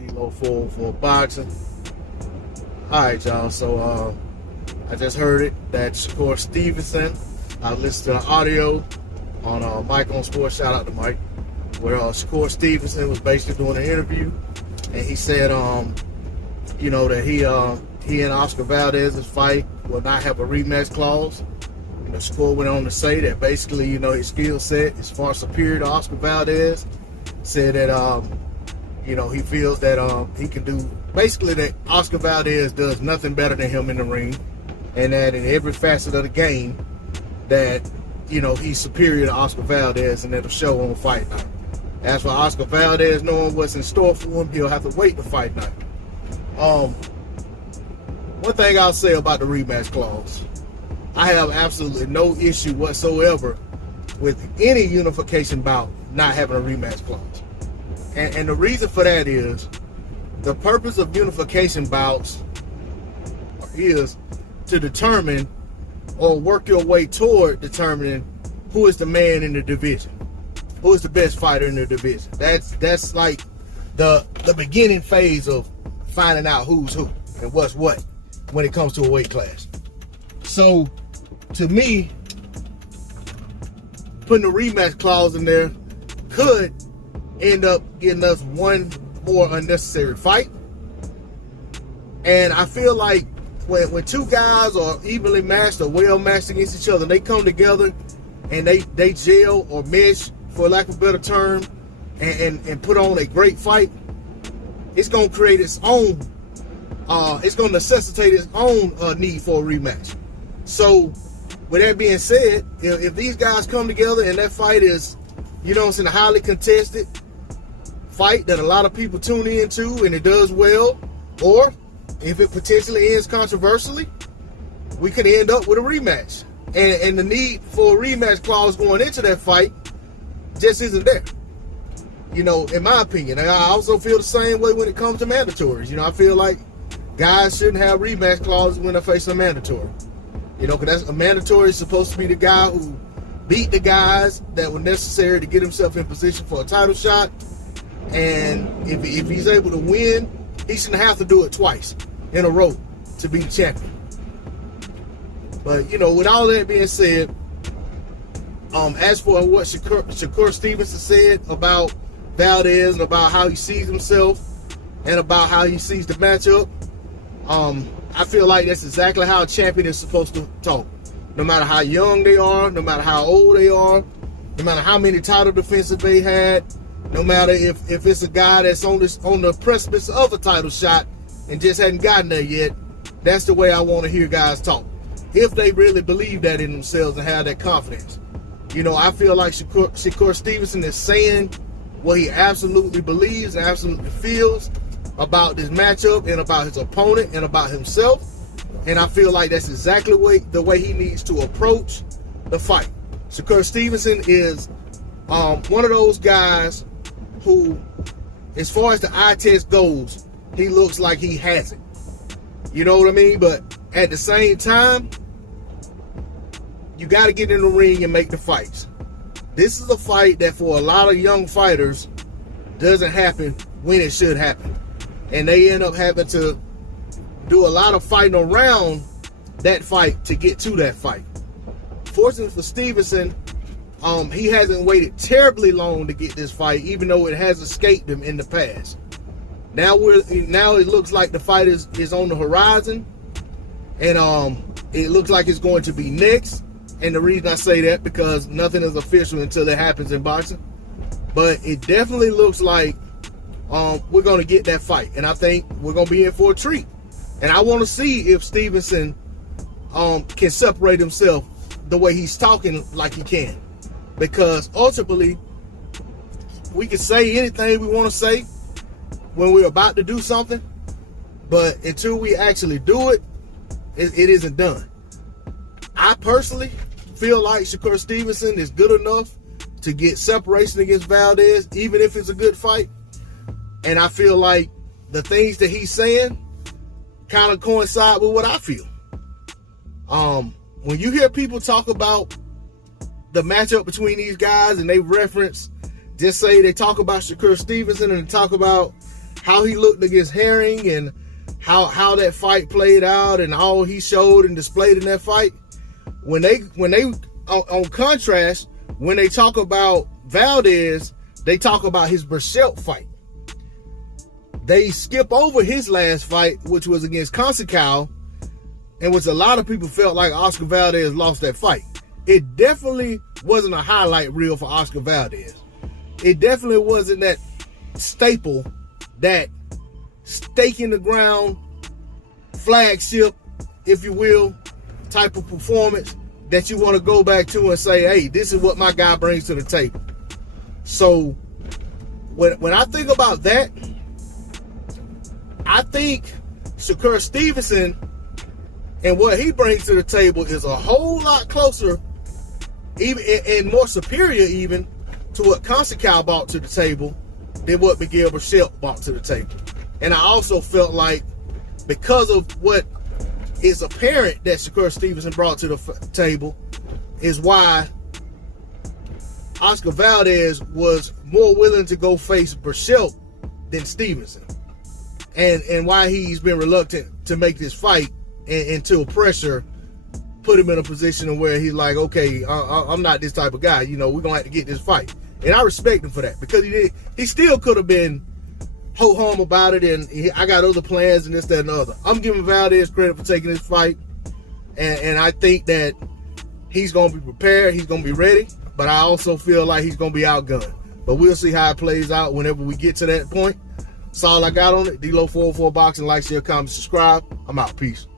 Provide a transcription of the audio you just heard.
D-Lo for boxing. All right, y'all. So I just heard it that Shakur Stevenson. I listened to the audio on Mike on Sports. Shout out to Mike. Where Shakur Stevenson was basically doing an interview, and he said, that he and Oscar Valdez's fight will not have a rematch clause. Shakur went on to say that basically, his skill set is far superior to Oscar Valdez. Said that, he feels that he can do, basically that Oscar Valdez does nothing better than him in the ring, and that in every facet of the game that, he's superior to Oscar Valdez, and it'll show on fight night. As for Oscar Valdez knowing what's in store for him, he'll have to wait to fight night. One thing I'll say about the rematch clause, I have absolutely no issue whatsoever with any unification bout not having a rematch clause. And the reason for that is the purpose of unification bouts is to determine or work your way toward determining who is the man in the division, who is the best fighter in the division. That's like the beginning phase of finding out who's who and what's what when it comes to a weight class. So to me, putting a rematch clause in there could end up getting us one more unnecessary fight. And I feel like when two guys are evenly matched or well matched against each other, they come together and they gel or mesh, for lack of a better term, and put on a great fight, it's going to create its own, it's going to necessitate its own need for a rematch. So with that being said, if these guys come together and that fight is, a highly contested fight that a lot of people tune into and it does well, or if it potentially ends controversially, we could end up with a rematch. And the need for a rematch clause going into that fight just isn't there. In my opinion. And I also feel the same way when it comes to mandatories. I feel like guys shouldn't have rematch clauses when they're facing a mandatory. Because a mandatory is supposed to be the guy who beat the guys that were necessary to get himself in position for a title shot. And if he's able to win, he shouldn't have to do it twice in a row to be the champion. But, with all that being said, as for what Shakur Stevenson said about Valdez and about how he sees himself and about how he sees the matchup, I feel like that's exactly how a champion is supposed to talk. No matter how young they are, no matter how old they are, no matter how many title defenses they had, no matter if it's a guy that's on the precipice of a title shot and just hadn't gotten there yet, that's the way I want to hear guys talk. If they really believe that in themselves and have that confidence. I feel like Shakur Stevenson is saying what he absolutely believes and absolutely feels about this matchup and about his opponent and about himself. And I feel like that's exactly the way he needs to approach the fight. Shakur Stevenson is one of those guys who, as far as the eye test goes, he looks like he has it. You know what I mean? But at the same time, you got to get in the ring and make the fights. This is a fight that for a lot of young fighters doesn't happen when it should happen. And they end up having to do a lot of fighting around that fight to get to that fight. Fortunately for Stevenson, he hasn't waited terribly long to get this fight, even though it has escaped him in the past. Now it looks like the fight is on the horizon, and it looks like it's going to be next. And the reason I say that, because nothing is official until it happens in boxing. But it definitely looks like we're going to get that fight. And I think we're going to be in for a treat. And I want to see if Stevenson can separate himself the way he's talking like he can. Because ultimately, we can say anything we want to say when we're about to do something. But until we actually do it, it isn't done. I personally feel like Shakur Stevenson is good enough to get separation against Valdez, even if it's a good fight. And I feel like the things that he's saying kind of coincide with what I feel. When you hear people talk about the matchup between these guys and they reference, just say they talk about Shakur Stevenson and they talk about how he looked against Herring and how that fight played out and all he showed and displayed in that fight, when they on contrast, when they talk about Valdez, they talk about his Burchelt fight. They skip over his last fight, which was against Consecao, and which a lot of people felt like Oscar Valdez lost that fight. It definitely wasn't a highlight reel for Oscar Valdez. It definitely wasn't that staple, that stake in the ground, flagship, if you will, type of performance that you want to go back to and say, hey, this is what my guy brings to the table. So when I think about that, I think Shakur Stevenson and what he brings to the table is a whole lot closer, even and more superior even, to what Consecao brought to the table than what Miguel Burchelt brought to the table. And I also felt like, because of what is apparent that Shakur Stevenson brought to the table, is why Oscar Valdez was more willing to go face Burchelt than Stevenson. And why he's been reluctant to make this fight until pressure put him in a position where he's like, okay, I'm not this type of guy. You know, we're going to have to get this fight. And I respect him for that, because he still could have been ho-hum about it, and I got other plans and this, that, and the other. I'm giving Valdez credit for taking this fight, and I think that he's going to be prepared, he's going to be ready, but I also feel like he's going to be outgunned. But we'll see how it plays out whenever we get to that point. That's all I got on it. D-Lo 404 Boxing. Like, share, comment, subscribe. I'm out. Peace.